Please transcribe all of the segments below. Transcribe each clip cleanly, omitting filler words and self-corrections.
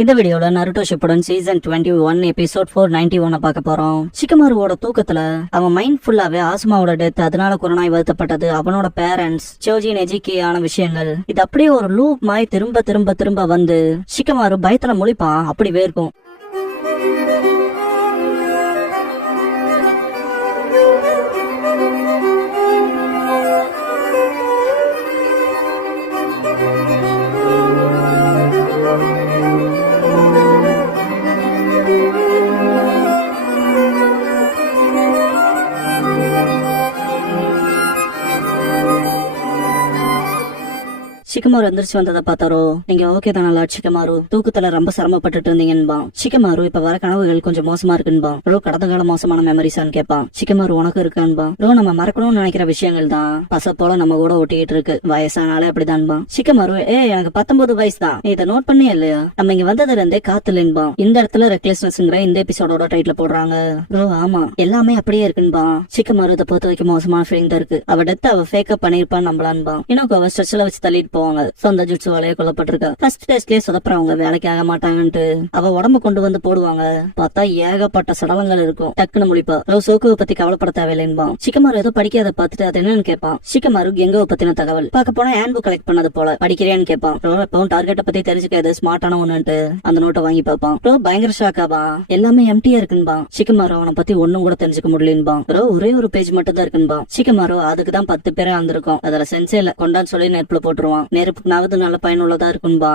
இந்த வீடியோல Naruto Shippuden season 21 episode 491 பார்க்க போறோம். ஷிகமாருவோட தூக்கத்துல அவன் மைண்ட் ஃபுல்லாவே ஆசுமாவோட டெத், அதனால கொரோனாய் வருத்தப்பட்டது, அவனோட பேரண்ட்ஸ், சோஜி நெஜிக்கி ஆன விஷயங்கள், இது அப்படியே ஒரு லூப் மாதிரி திரும்ப திரும்ப திரும்ப வந்து ஷிகமாரு பயத்துல முழிப்பான். அப்படி வேர்க்கும். ஷிகமாரு எந்திரிச்சு வந்ததை பார்த்தாரோ, நீங்க ஓகே தானே ஷிகமாரு, தூக்கத்துல ரொம்ப சிரமப்பட்டுட்டு இருந்தீங்கன்பா. ஷிகமாரு இப்ப வர கனவுகள் கொஞ்சம் மோசமா இருக்குன்பா. கடந்த கால மோசமான மெமரிஸான்னு கேட்பான். ஷிகமாரு உனக்கு இருக்கான்பா. நம்ம மறக்கணும்னு நினைக்கிற விஷயங்கள் தான் பச போல நம்ம கூட ஒட்டிட்டு இருக்கு, வயசானாலே அப்படிதான்பா. ஷிகமாரு எனக்கு 19 வயசு தான், நீ இதை நோட் பண்ணி இல்லையா? நம்ம இங்க வந்ததுல இருந்தே காத்துலன்பா. இந்த இடத்துல ரெக்லெஸ்னஸ்ங்கிற இந்த எபிசோடோட டைட்டில் போடுறாங்க. ஆமா, எல்லாமே அப்படியே இருக்குன்பா. ஷிகமாரு இதை பொறுத்த வரைக்கும் மோசமான ஃபீலிங் தான் இருக்கு. அவ டெத் அவ ஃபேக்கப் பண்ணிருப்பான்னு நம்பலான்பா. இன்னும் அவ ஸ்ட்ரெஸ்ல வச்சு தள்ளிட்டு சொந்த ஜுட்சு வேலையை கொல்லப்பட்டிருக்கா. ஃபர்ஸ்ட் டெஸ்ட்லயே சொதப்புறவங்க வேலைக்கு ஆக மாட்டாங்கன்ட்டு அவ உடம்பு கொண்டு வந்து போடுவாங்க. பார்த்தா ஏகப்பட்ட சடலங்கள் இருக்கும். டக்குன்னு முழிப்பா. சோக்குவை பத்தி கவலைப்பட தேவையில்லைன்பா. ஷிகமாரு ஏதோ படிக்காத பார்த்துட்டு அது என்னன்னு கேட்பான். ஷிகமாரு கெங்கோவை பத்தின தகவல் பார்க்க போனா ஹேண்ட் புக் கலெக்ட் பண்ணது போல. படிக்கிறேன்னு கேட்பான். இப்போ டார்கெட்டை பத்தி தெரிஞ்சுக்காது, ஸ்மார்ட்டான ஒண்ணுன்ட்டு அந்த நோட்டை வாங்கி பார்ப்பான். பயங்கர ஷாக்காவா, எல்லாமே எம்டியா இருக்குன்பா. ஷிகமாரு அவனை பத்தி ஒன்னும் கூட தெரிஞ்சுக்க முடியலன்பா. ஒரே ஒரு பேஜ் மட்டும் தான் இருக்குன்பா. ஷிகமாரு அதுக்குதான் 10 பேரே வந்திருக்கும், அதுல சென்சே இல்ல, கொண்டான்னு சொல்லி நெருப்புல போட்டுருவான். நெருப்புனாவது நல்ல பயனுள்ளதா இருக்கும்பா.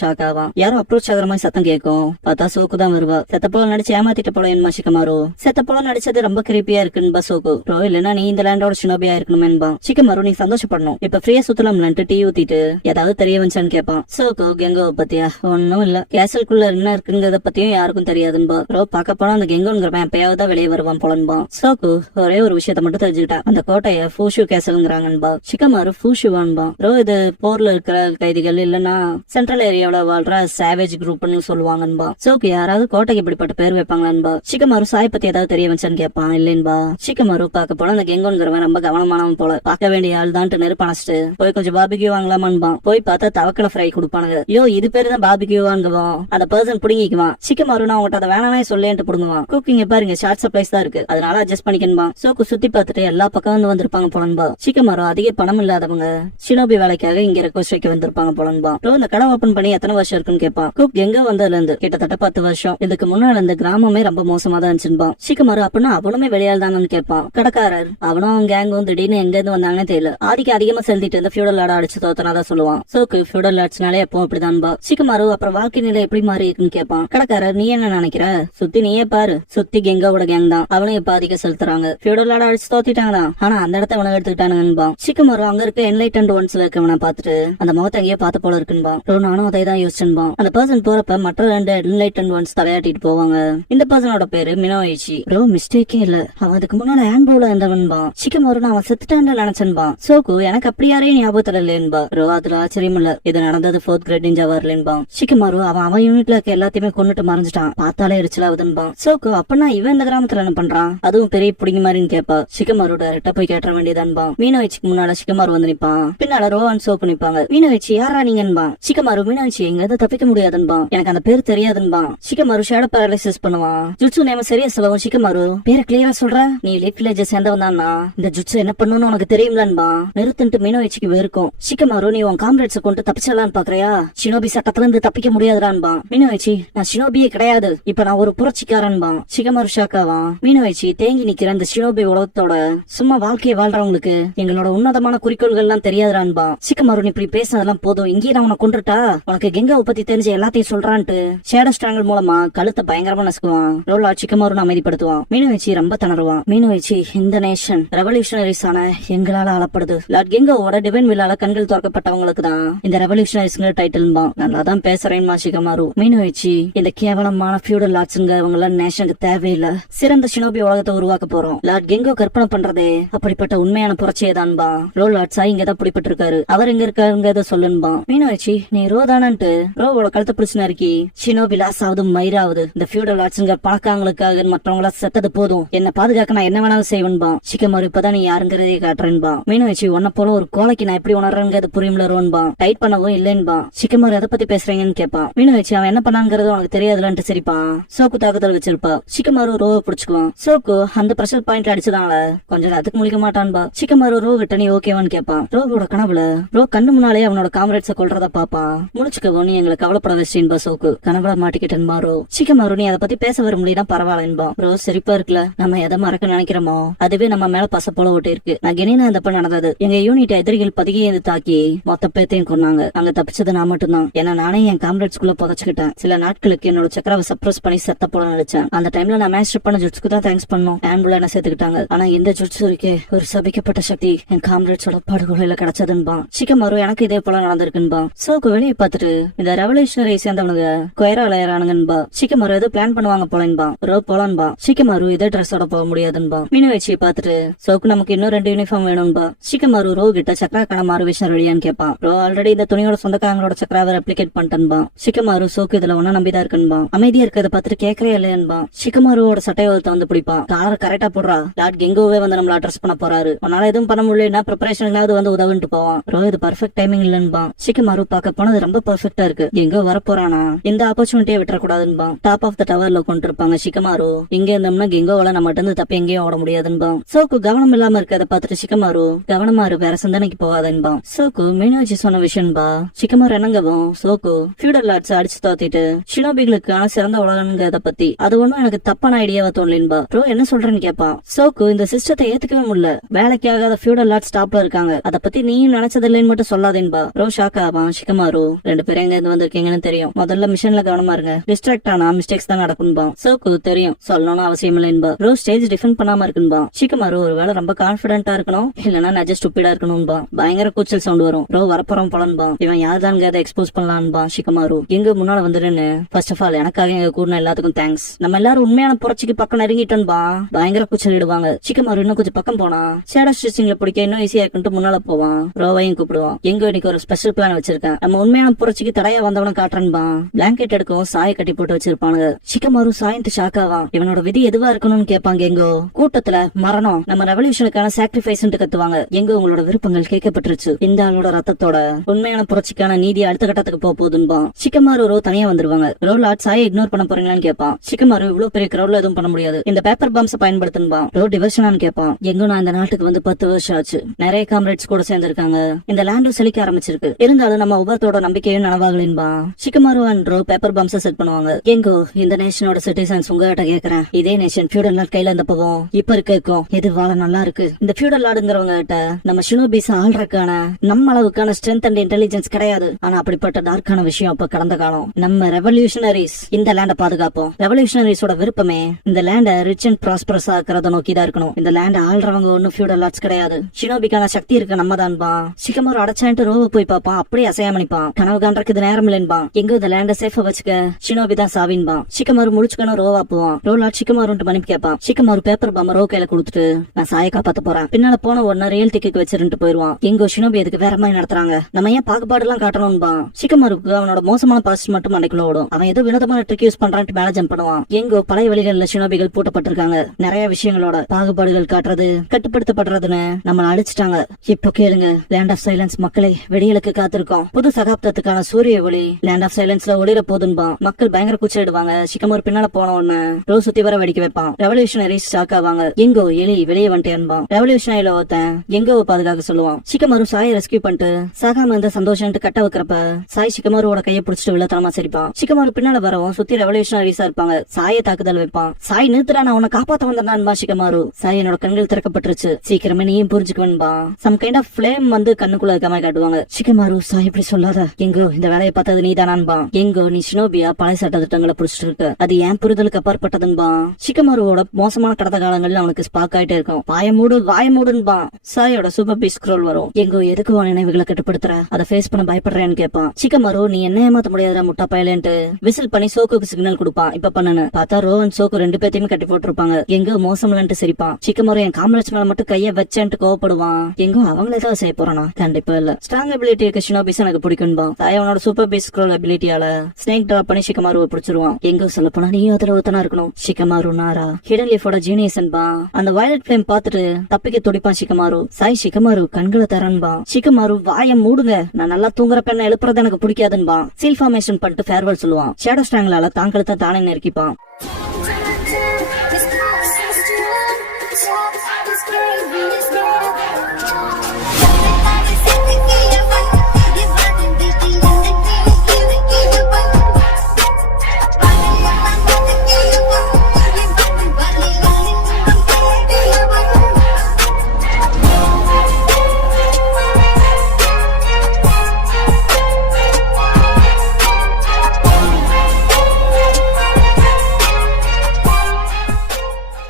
ஷாக்காவா. யாரும் அப்ரோச் ஆகிற மாதிரி சத்தம் கேட்கும். பார்த்தா சோக்கு தான் வருவா. செத்த போல நடிச்சு ஏமாத்திட்ட போல என்ன ஷிகமாரு. செத்த போல நடிச்சது ரொம்ப கிரிப்பியா இருக்குன்பா சோக்கு. இல்லன்னா நீ இந்த லேண்டோட சினோபியா இருக்கணுமேன்பா. ஷிகமாரு நீ சந்தோஷப்படணும், இப்ப ஃப்ரீயா சுத்தலாம்லன்ட்டு டீ ஊத்திட்டு ஏதாவது தெரிய வந்துச்சான்னு கேட்பான். சோக்கு கெங்கோவை பத்தியா? ஒன்னும் இல்ல, கேசலுக்குள்ள என்ன இருக்குங்கிறத பத்தியும் யாருக்கும் தெரியாதுன்பா. பார்க்க போனா அந்த கெங்கோங்கிறவன் எப்பயாவது தான் வெளியே வருவான் போலன்பா. சோக்கு ஒரே ஒரு விஷயத்த மட்டும் தெரிஞ்சுக்கிட்டா, அந்த கோட்டைய ஃபூஷு கேசல்ங்கிறாங்கன்பா. ஷிகமாரு ஃபூஷுவான்பா. இது போர்ல இருக்கிற கைதிகள் இல்லன்னா சென்ட்ரல் ஏரியாவில வாழ்ற சாவேஜ் குரூப்னு சொல்லுவாங்கன்பா. சோக்கு யாராவது கோட்டைக்கு இப்படிப்பட்ட பேர் வைப்பாங்களான்பா. ஷிகமாரு சாய் பத்தி ஏதாவது தெரிய வந்துச்சான்னு கேட்பான். இல்லைன்பா. ஷிகமாரு பார்க்க போனா அந்த கெங்கோங்கிறவன் ரொம்ப கவனமானவன் போல, பார்க்க வேண்டிய ஆள் தான் நெருப்பணைச்சிட்டு போய் கொஞ்சம் பாபிக்யூ வாங்கலாமான்பா. போய் பார்த்தா தவக்கல ஃப்ரை கொடுப்பானுங்க. இது பேரு தான் பாபிக்யூ வாங்குவோம். அந்த பர்சன் புடுங்கிக்குவான். ஷிகமாரு நான் உங்கள்கிட்ட அதை வேணானே சொல்லேன்ட்டு புடுங்குவான். குக்கிங் பாருங்க ஷார்ட் சப்ளைஸ் தான் இருக்கு, அதனால அட்ஜஸ்ட் பண்ணிக்கணும்பா. சோக்கு சுத்தி பார்த்துட்டு எல்லா பக்கம் வந்திருப்பாங்க போலன்பா. ஷிகமாரு அதிக பணம் இல்லாதவங்க ஷினோபி வேலைக்காக இங்க ரெக்வஸ்ட் வைக்க வந்திருப்பாங்க போலன்பா. இந்த கடை ஓபன் பண்ணி எத்தனை வருஷம் இருக்குன்னு கேட்பான். குக் எங்க வந்ததுல இருந்து கிட்டத்தட்ட 10 வருஷம். இதுக்கு முன்னாடி இந்த கிராமமே ரொம்ப மோசமா தான் இருந்துச்சுன்பா. ஷிகமாரு அப்படின்னா அவனுமே வெளியால் தானு கேட்பான். கடைக்காரர் அவனும் அவங்க கேங்கும் திடீர்னு எங்க இருந்து வந்தாங்கன்னு தெரியல, ஆதிக்கு அதிகமா செலுத்திட்டு இருந்த ஃபியூடல் லார்ட அடிச்சு தோத்தனாதான் சொல்லுவான். சோக்கு ஃபியூடல் லார்ட்ஸ்னாலே எப்பவும் அப்படிதான்பா. ஷிகமாரு அப்புறம் வாழ்க்கை நிலை எப்படி மாறி இருக்குன்னு கேட்பான். கடைக்காரர் நீ என்ன நினைக்கிற? சுத்தி நீயே பாரு, சுத்தி கெங்கோட கேங் தான், அவனும் இப்ப அதிக செலுத்துறாங்க. ஃபியூடல் லார்ட அடிச்சு தோத்திட்டாங்க, ஆனா அந்த இடத்த அவனை எடுத்துக்கிட்டானுங்கன்பா. ஷிகமாரு அங்க இருக்க என்லைட்டன்ட் ஒன்ஸ்ல இருக்கவனை பார்த்துட்டு அந்த முகத்தை அங்கேயே பார்த்த போல இருக்குன்பா. நானும் அதை தான் யோசிச்சேன்பா. அந்த பர்சன் போறப்ப மற்ற 2 என்லைட்டன்ட் ஒன்ஸ் தலையாட்டிட்டு போவாங்க. இந்த பர்சனோட பேரு மினோயிச்சி. மிஸ்டேக்கே இல்ல, அவன் அதுக்கு முன்னாடி ஹேண்ட்போல இருந்தவன்பா. ஷிகமாரு நான் அவன் செத்துட்டான்னு நினைச்சேன்பா. சோக்கு எனக்கு அப்படி யாரையும் ஞாபகத்துல இல்லைன்பா. அதுல ஆச்சரியம் இல்ல, இது நடந்தது 4th கிரேட் நிஞ்சா வரலன்பா. ஷிகமாரு அவன் யூனிட்ல இருக்க எல்லாத்தையுமே கொண்டுட்டு மறைஞ்சிட்டான், பார்த்தாலே எரிச்சலாவுதுன்பா. சோக்கு அப்பனா இவன் இந்த கிராமத்துல என்ன பண்றான், அதுவும் பெரிய புடிங்க மாதிரின்னு கேப்பா. ஷிகமாரு டைரக்டா போய் கேட்ட வேண்டியதான்பா. மீனோயிச்சிக்கு முன்னால ஷிகமாரு வந்து நிப்பான். பின்னால ரோவான் சோக்கு நிப்பாங்க. மீனோயிச்சி யாரா நீங்கன்பா. ஷிகமாரு மீனாட்சி எங்க தப்பிக்க முடியாதுன்பா, எனக்கு அந்த பேர் தெரியாதுன்பா. ஷிகமாரு ஷேடோ பேரலைசிஸ் பண்ணுவான். ஜுட்சு நேம சரியா சொல்லவும் ஷிகமாரு பேரை கிளியரா சொல்ற, நீ லேட் வில்லேஜ் சேர்ந்தவன் தானா, இந்த ஜுட்சு என்ன பண்ணுன்னு உனக்கு தெரியும்லன்பா. நிறுத்துட்டு மீனோயிச்சிக்கு வெறுக்கும். ஷிகமாரு நீ உன் காம்ரேட்ஸை கொண்டு தப்பிச்சலான்னு பாக்குறியா, ஷினோபி சட்டத்துல இருந்து தப்பிக்க முடியாதுடான்பா. மீனோயிச்சி நான் ஷினோபியே கிடையாது, இப்ப நான் ஒரு புரட்சிக்காரன்பா. ஷிகமாரு ஷாக்காவா. மீனோயிச்சி தேங்கி நிக்கிற அந்த ஷினோபி உலகத்தோட சும்மா வாழ்க்கையை வாழ்றவங்களுக்கு எங்களோட உன்னதமான குறிக்கோள்கள் எல்லாம் தெரியாதுடான்பா. ஷிகமாரு நீ இப்படி பேசினதெல்லாம் போதும், இங்கே நான் உனக்கு கொண்டுட்டா உனக்கு கெங்காவை பத்தி தெரிஞ்ச எல்லாத்தையும் சொல்றான்ட்டு ஷேடோ ஸ்ட்ராங்கல் மூலமா கழுத்தை பயங்கரமா நசுக்குவான். ஷிகமாரு அமைதிப்படுத்துவான். மீனோயிச்சி ரொம்ப திணறுவான். மீனோயிச்சி இந்த நேஷன் ரெவல்யூஷனரிஸ் ஆன எங்களால ஆளப்படுது. லார்ட் கெங்கோவோட டிவைன் வில்லால கண்கள் திறக்கப்பட்டவங்களுக்கு தான் இந்த ரெவல்யூஷனரிஸ் டைட்டில்பா. நல்லாதான் பேசுறேன்மா ஷிகமாரு. மீனோயிச்சி இந்த கேவலமான ஃபியூடல் லார்ட்ஸ்ங்க நேஷனுக்கு தேவையில்லை, சிறந்த ஷினோபி உலகத்தை உருவாக்க போறோம். லார்ட் கெங்கோ கற்பனை பண்றதே அப்படிப்பட்ட உண்மையான புரட்சியை தான்பா. லார்ட்ஸா இங்கதான் பிடிப்பட்டு இருக்காரு. அவர் எங்க இருக்காரு இருக்காருங்கிறத சொல்லுன்பான். மீனாட்சி நீ ரோ தானன்ட்டு ரோவோட கழுத்தை பிடிச்சு நறுக்கி ஷினோபி லாஸ் ஆகுது மயிராவது இந்த ஃபியூடல் ஆட்சிங்க பணக்காரங்களுக்காக மற்றவங்களா செத்தது போதும் என்ன பாதுகாக்க நான் என்ன வேணாலும் செய்வேன்பான். சிக்கமாரு இப்பதான் நீ யாருங்கிறதே காட்டுறேன்பான். மீனாட்சி உன்ன போல ஒரு கோலைக்கு நான் எப்படி உணர்றேங்கிறது புரியும்ல ரோன்பான். டைட் பண்ணவும் இல்லைன்பான். சிக்கமாரு எதை பத்தி பேசுறீங்கன்னு கேட்பான். மீனாட்சி அவன் என்ன பண்ணாங்கிறது உனக்கு தெரியாதுலன்ட்டு சிரிப்பான். சோக்கு தாக்கத்தில் வச்சிருப்பா. சிக்கமாரு ரோவை பிடிச்சுக்குவான். சோக்கு அந்த பிரஷர் பாயிண்ட் அடிச்சதால கொஞ்சம் அதுக்கு முழிக்க மாட்டான்பா. சிக்கமாரு ரோ கிட்ட நீ ஓகேவான்னு கேட்பான். ரோவோட கனவுல ரோ கண்ணு முன்னாலே அவனோட காம்ரேட்ஸ கொல்றத பாப்பான். முடிச்சுக்கவும் நீ எங்களை கவலைப்பட வச்சின்பா. சோக்கு கனவுல மாட்டிக்கிட்டேன்பா. ரோ சிக்கமாரு நீ அதை பத்தி பேச வர முடியுதா பரவாயில்லன்பா. ரோ சிரிப்பா இருக்குல்ல நம்ம எதை மறக்க நினைக்கிறோமோ அதுவே நம்ம மேல பச போல ஓட்டி இருக்கு. நான் கெனினா இந்த நடந்தது எங்க யூனிட் எதிரிகள் பதுகியை தாக்கி மொத்த பேத்தையும் கொன்னாங்க. அங்க தப்பிச்சது நான் மட்டும்தான். ஏன்னா நானே என் காம்ரேட்ஸ்குள்ள புதைச்சுக்கிட்டேன். சில நாட்களுக்கு என்னோட சக்கராவை சப்ரஸ் பண்ணி செத்த போல நினைச்சேன். அந்த டைம்ல நான் மேஸ்டர் பண்ண ஜுட்ஸ்க்கு தான் தேங்க்ஸ் பண்ணோம். ஆம்புல என்ன சேர்த்துக்கிட்டாங்க. ஆனா இந்த ஜுட்ஸ் இருக்கே ஒரு சபிக்கப்பட்ட சக்தி என் காம்ரேட்ஸோட படுகொலையில கிடைச்சதுன்பா. சிக்கமாரு எனக்கு இதே போல நடந்திருக்குன்பா. சோக்கு வெளியே பார்த்துட்டு இந்த ரெவல்யூஷனரி சேர்ந்தவனுங்க கொயரா விளையாடுறானுங்கன்பா. சிக்கமாரு ஏதோ பிளான் பண்ணுவாங்க போலன்பா. ரோ போலான்பா. சிக்கமாரு இதே ட்ரெஸ்ஸோட போக முடியாதுன்பா. மீனாட்சியை பார்த்துட்டு சோக்கு நமக்கு இன்னும் 2 யூனிஃபார்ம் வேணும்பா. சிக்கமாரு ரோ கிட்ட சக்கராக்கான மாறுவேஷம் ரெடியான்னு கேட்பான். ரோ ஆல்ரெடி இந்த துணியோட சொந்தக்காரங்களோட சக்கராவை ரெப்ளிகேட் பண்ணிட்டன்பா. சிக்கமாரு சோக்கு இதுல ஒன்னா நம்பிதான் இருக்குன்பா. அமைதியா இருக்கிறத பார்த்துட்டு கேட்கறே இல்லையன்பா. சிக்கமாருவோட சட்டையை வந்து பிடிப்பான். காலர் கரெக்டா போடுறா. லார்ட் கெங்கோவே வந்து நம்மள அட்ரஸ் பண்ண போறாரு. உன்னால எதுவும் பண்ண முடியலன்னா ப்ரிப்பரேஷனுக்காவது வந்து உதவிட்டு போவான். ரோ இது பர்ஃபெக்ட் டைமிங் இல்லன்பா. சிக்கமாரு பார்க்க போனது ரொம்ப பர்ஃபெக்டா இருக்கு. எங்கோ வரப்போறானா இந்த ஆப்பர்ச்சுனிட்டியை விட்டுறக்கூடாதுன்பா. டாப் ஆஃப் த டவர்ல கொண்டு இருப்பாங்க சிக்கமாரு. இங்க இருந்தோம்னா கெங்கோவால நம்ம இருந்து தப்ப எங்கேயும் ஓட முடியாதுன்பா. சோக்கு கவனம் இல்லாம இருக்கத பார்த்துட்டு சிக்கமாரு கவனமாரு வேற சிந்தனைக்கு போகாதுன்பா. சோக்கு மீனாட்சி சொன்ன விஷயம்பா. சிக்கமாரு என்னங்கவும் சோக்கு ஃபியூடல் லார்ட்ஸ் அடிச்சு தோத்திட்டு ஷினோபிகளுக்கான சிறந்த உலகங்கிறத பத்தி அது ஒண்ணும் எனக்கு தப்பான ஐடியாவா தோணலின்பா. ப்ரோ என்ன சொல்றேன்னு கேட்பான். சோக்கு இந்த சிஸ்டத்தை ஏத்துக்கவே முடியல. வேலைக்காகாத ஃபியூடல் லார்ட்ஸ் டாப்ல இருக்காங்க. அதை பத்தி நீயும் நினைச்சது இல்லைன்னு மட்டும் சொல்லாதேன்பா. ப்ரோ ஷாக் ஆவான். சிக்கமாரு 2 பேரும் எங்க இருந்து வந்திருக்கீங்கன்னு தெரியும். முதல்ல மிஷன்ல கவனமா இருங்க. டிஸ்ட்ராக்ட் ஆனா மிஸ்டேக்ஸ் தான் நடக்கும்பா. சோக்கு தெரியும் சொல்லணும்னு அவசியம் இல்லைன்பா. ப்ரோ ஸ்டேஜ் டிஃபெண்ட் பண்ணாம இருக்குன்பா. சிக்கமாரு ஒரு வேலை ரொம்ப கான்பிடென்டா இருக்கணும் இல்லன்னா நஜ ஸ்டூபிடா இருக்கணும்பா. பயங்கர கூச்சல் சவுண்ட் வரும். ப்ரோ வரப்போறோம் போலன்பா. இவன் யாருதான்ங்கிறத எக்ஸ்போஸ் பண்ணலான்பா. சிக்கமாரு எங்க முன்னால வந்துருன்னு ஃபர்ஸ்ட் ஆஃப் ஆல் எனக்காக எங்க கூடின எல்லாத்துக்கும் தேங்க்ஸ். நம்ம எல்லாரும் உண்மையான புரட்சிக்கு பக்கம் நெருங்கிட்டோன்பா. பயங்கர கூச்சல் இடுவாங்க. சிக்கமாரு இன்னும் கொஞ்சம் பக்கம் போனா ஷேடோ ஸ்டிச்சிங்ல பிடிக்க இன்னும் ஈஸியா இருக்குன்ட்டு முன்னால போவான். ரோவையும் கூப்பிடுவான். எங்க இன்னைக்கு ஒரு ஸ்பெஷல் பிளான் வச்சிருக்கேன். நம்ம உண்மையான புரட்சிக்கு தடையா வந்தவன காட்டுறன்பா. பிளாங்கெட் எடுக்கவும் சாய கட்டி போட்டு வச்சிருப்பானுங்க. சிக்கமாரு சாயின்ட்டு ஷாக் ஆவான். இவனோட விதி எதுவா இருக்கணும்னு கேட்பாங்க. எங்கோ கூட்டத்துல மரணம் நம்ம ரெவல்யூஷனுக்கான சாக்ரிஃபைஸ் கத்துவாங்க. எங்க உங்களோட விருப்பங்கள் கேட்கப்பட்டுருச்சு. இந்த ஆளோட ரத்தத்தோட உண்மையான புரட்சிக்கான நீதி அடுத்த கட்டத்துக்கு போகுதுன்பா. சிக்கமாரு ரோ தனியா வந்துருவாங்க. ரோ லாட் சாயை இக்னோர் பண்ண போறீங்களான்னு கேட்பான். சிக்கமாரு இவ்வளவு பெரிய கிரௌட்ல எதுவும் பண்ண முடியாது. இந்த பேப்பர் பாம்ஸ் பயன்படுத்தணும்பா. ரோ டிவர்ஷனான்னு கேட்பான். எங்க நான் இந்த நாட்டுக்கு வந்து 10 வருஷம் ஆச்சு. நிறைய காம்ரேட்ஸ் கூட சேர்ந்திருக்காங்க. இந்த லேண்டும் செழிக்க ஆரம்பிச்சிருக்கு. இருந்தாலும் நம்ம ஒவ்வொருத்தோட நம்பிக்கையும் நனவாகலின்பா. Shikamaru and row paper bombs set பண்ணுவாங்க. எங்கோ இந்த நேஷனோட சிட்டிசன்ஸ் உங்ககிட்ட கேக்குறேன். இதே நேஷன் ஃபியூடல் லார்ட் கையில இருந்த போவோம் இப்ப இருக்கும் எது வாழ நல்லா இருக்கு. இந்த ஃபியூடல் லார்டுங்கிறவங்க கிட்ட நம்ம ஷினோபிஸ் ஆள்றதுக்கான நம்ம அளவுக்கான ஸ்ட்ரென்த் அண்ட் இன்டெலிஜென்ஸ் கிடையாது. ஆனா அப்படிப்பட்ட டார்க்கான விஷயம் அப்ப கடந்த காலம். நம்ம ரெவல்யூஷனரிஸ் இந்த லேண்ட பாதுகாப்போம். ரெவல்யூஷனரிஸோட விருப்பமே இந்த லேண்ட ரிச் அண்ட் ப்ராஸ்பரஸ் ஆக்கிறத நோக்கிதான் இருக்கணும். இந்த லேண்ட ஆள்றவங்க ஒன்னும் ஃபியூடல் லார்ட்ஸ் கிடையாது. ஷினோபிக்கான சக்தி இருக்கு நம்ம தான்பா. சிக்கமாரு அடைச்சான்ட்டு ரோவை போய் பாப்பான். அப்படியே அசையாமணிப்பான். கனவு காண்றதுக்கு இது நேரம் இல்லைன்பா. எங்க இந்த லேண்ட சேஃபா வச்சுக்க ஷினோபி தான் சாவின்பா. சிக்கமாரு முடிச்சுக்கணும் ரோவா போவான். ரோ லார்ட் சிக்கமாருன்ட்டு மன்னிப்பு கேட்பான். சிக்கமாரு பேப்பர் பாம்ப ரோ கையில கொடுத்துட்டு நான் சாய காப்பாத்த போறேன். பின்னால போன உடனே ரியல் டிக்கெட் வச்சிருந்து போயிருவான். எங்கோ ஷினோபி அதுக்கு வேற மாதிரி நடத்துறாங்க. நம்ம ஏன் பாகுபாடு எல்லாம் காட்டணும்பா. சிக்கமாருக்கு அவனோட மோசமான பாஸ்ட் மட்டும் மண்டைக்குள்ள ஓடும். அவன் ஏதோ வினோதமான ட்ரிக் யூஸ் பண்றான்ட்டு மேல ஜம்ப் பண்ணுவான். எங்கோ பழைய வழிகள்ல ஷினோபிகள் பூட்டப்பட்டிருக்காங்க. நிறைய விஷயங்களோட பாகுபாடுகள் காட்டுறது கட்டுப்படுத்தப்படுறதுன்னு நம்மள அழிச்சிட்டாங்க. இப்போ கேளுங்க லேண்ட் ஆஃப் சைலன்ஸ் மக்களே, வெடியலுக்கு காத்திருக்கோம். புது சகாப்தத்துக்கான சூரிய ஒளி லேண்ட் ஆஃப் சைலன்ஸ்ல ஒளிர போதுன்பா. மக்கள் பயங்கர கூச்சலிடுவாங்க. சிக்கமாரு பின்னால போன உடனே ரோ சுத்தி வர வெடிக்க வைப்பான். ரெவல்யூஷனரிஸ் ஷாக் ஆவாங்க. எங்கோ எலி வெளியே வந்துட்டேன்பா. ரெவல்யூஷனரியில ஒருத்தன் எங்கோ பாதுகாக்க சொல்லுவான். சிக்கமாரு சாயை ரெஸ்கியூ பண்ணிட்டு சாகாம இருந்த சந்தோஷம் கட்ட வைக்கிறப்ப சாய் சிக்கமாரோட கையை பிடிச்சிட்டு விழத்தனமா சிரிப்பான். சிக்கமாரு பின்னால வரவும் சுத்தி ரெவல்யூஷனரிஸா இருப்பாங்க. சாயை தாக்குதல் வைப்பான். சாய் நிறுத்துறா நான் உன்னை காப்பாத்த வந்தேன்பா. சிக்கமாரு சாய் என்னோட கண்கள் திறக்கப்பட்டுருச்சு. சீக்கிரமே நீயும் புரிஞ்சுக்குவேன்பா. சம் கைண்ட் ஆஃப் ஃபிளேம் வந்து கண்ணுக்குள்ள இருக்காம காட்டுவாங்க. சிக்கமாரு சாய் இப்படி சொல்லாத. எங்கோ இந்த வேலையை பார்த்தது நீ தானான்பா. எங்கோ நீ ஷினோபியா பழைய சட்ட திட்டங்களை புடிச்சிட்டு இருக்க. அது ஏன் புரிதலுக்கு அப்பாற்பட்டதுன்பா. சிக்கமாருவோட மோசமான கடந்த காலங்கள்ல அவனுக்கு ஸ்பார்க் ஆயிட்டே இருக்கும். வாயமூடுன்பா. சாயோட சூப்பர் பீஸ் ஸ்க்ரோல் வரும். எங்கோ எதுக்கு உன் நினைவுகளை கட்டுப்படுத்துற அதை ஃபேஸ் பண்ண பயப்படுறேன்னு கேட்பான். சிக்கமாரு நீ என்ன ஏமாத்த முடியாதா முட்டா பயலேன்ட்டு விசில் பண்ணி சோக்குக்கு சிக்னல் கொடுப்பான். இப்ப பண்ணுன்னு பார்த்தா ரோவன் சோக்கு 2 பேத்தையுமே கட்டி போட்டிருப்பாங்க. எங்கோ மோசம்லன்ட்டு சிரிப்பான். சிக்கமாரு என் காம்ரேட்ஸ் மேல மட்டும் கைய வச்சேன்ட்டு கோவப்படுவான். எங்கோ அவங்களே தான் செய்ய போறானா? கண்டிப்பா இல்ல. இல்ல. ஸ்ட்ராங் அபிலிட்டி இருக்க ஷினோபிஸ் எனக்கு பிடிக்கும்பா. தாயவனோட சூப்பர் பீஸ் ஸ்க்ரோல் அபிலிட்டியால ஸ்னேக் டிராப் பண்ணி ஷிகமாருவை பிடிச்சிருவான். எங்க சொல்ல போனா நீயும் அதுல ஒருத்தனா இருக்கணும். ஷிகமாரு நாரா ஹிடன் லீஃபோட ஜீனியஸ்ன்பா. அந்த வயலட் ஃபிளேம் பார்த்துட்டு தப்பிக்க துடிப்பான் ஷிகமாரு. சாய் ஷிகமாரு கண்களை தரன்பா. ஷிகமாரு வாயம் மூடுங்க, நான் நல்லா தூங்குற பெண்ணை எழுப்புறது எனக்கு பிடிக்காதுன்பா. சீல் ஃபார்மேஷன் பண்ணிட்டு ஃபேர்வெல் சொல்லுவான். ஷேடோ ஸ்ட்ராங்கலால தாங்கலத்தை தானே நெருக்கிப்பான்.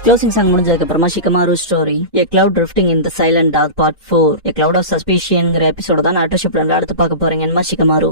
க்ளோசிங் சாங் முடிஞ்சதுக்கு அப்புறமா Shikamaru story A Cloud Drifting in the Silent Dark Part 4 A Cloud of Suspicion எபிசோட தான் நான் அடுத்த ஷிப்ல அடுத்து பார்க்க போறீங்கன்னு ஷிகமாரு.